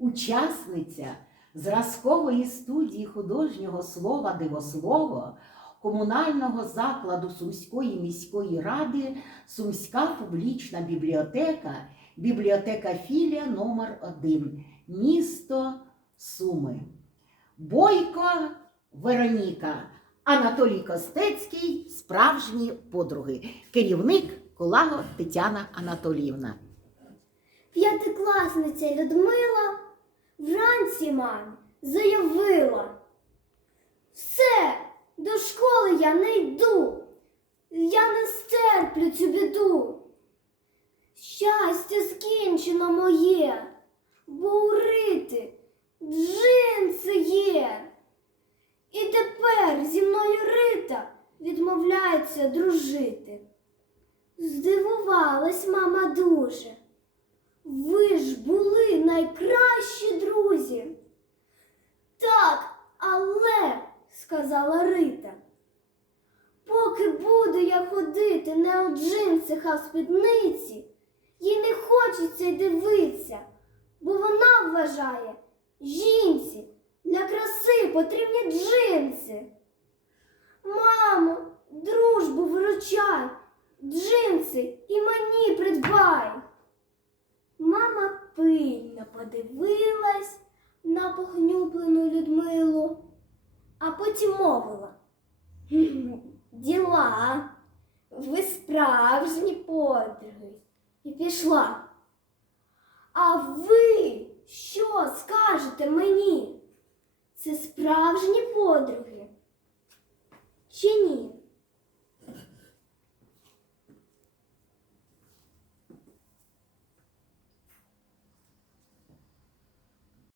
учасниця зразкової студії художнього слова Дивослово комунального закладу Сумської міської ради Сумська публічна бібліотека, бібліотека філія номер 1 місто Суми. Бойко Вероніка, Анатолій Костецький, справжні подруги, керівник Кулаго Тетяна Анатоліївна. П'ятикласниця Людмила вранці мамі заявила. Все, до школи я не йду. Я не стерплю цю біду. Щастя скінчено моє, бо у рити джинси є. І тепер зі мною рита відмовляється дружити. Здивувалась мама дуже. Ви ж були найкращі сказала Рита, поки буду я ходити не у джинсах, а в спідниці, їй не хочеться й дивитися, бо вона вважає жінці для краси потрібні джинси. Мамо, дружбу виручай, джинси і мені придбай. Мама пильно подивилась на похнюплену Людмилу, а потім мовила. Діла, ви справжні подруги. І пішла. А ви що скажете мені? Це справжні подруги.